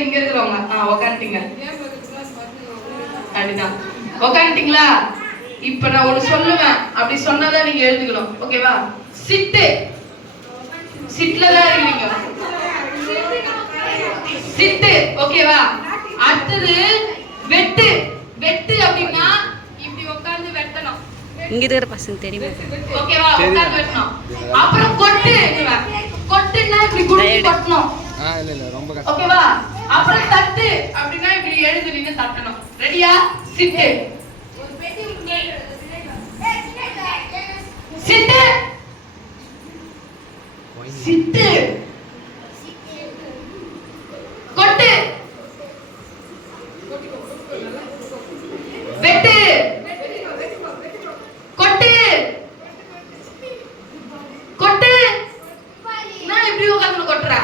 பேர் இங்க இருக்கிறவங்க உக்காந்துட்டீங்க. அப்படிதான் உக்காந்துட்டீங்களா? இப்ப நான் ஒண்ணு சொல்லுவேன், அப்படி சொன்னாதான் நீங்க எழுதுக்கணும். ஓகேவா? சிட்டு, சிட்ல தான் இருக்கீங்க. சிட்டு. ஓகேவா? அடுத்தது வெட்டு. வெட்டு அப்படின்னா இப்படி உட்கார்ந்து வெட்டணும். இங்க இருக்கிற பசங்க தெரியுமா? ஓகேவா? உட்கார்ந்து வெட்டணும். அப்புறம் கொட்டு. கொட்டுன்னா இப்படி குடுத்து கொட்டணும். இல்ல இல்ல ரொம்ப கஷ்டம். ஓகேவா? அப்புறம் தட்டு அப்படின்னா இப்படி எழுந்து நின்னு தட்டணும். ரெடியா? சிட்டு. சிட்டு. சிட்டு. கொட்டு. வெட்டு. கொட்டு. கொட்டு. நான் இப்படி உட்கார்ந்து கொட்டுற.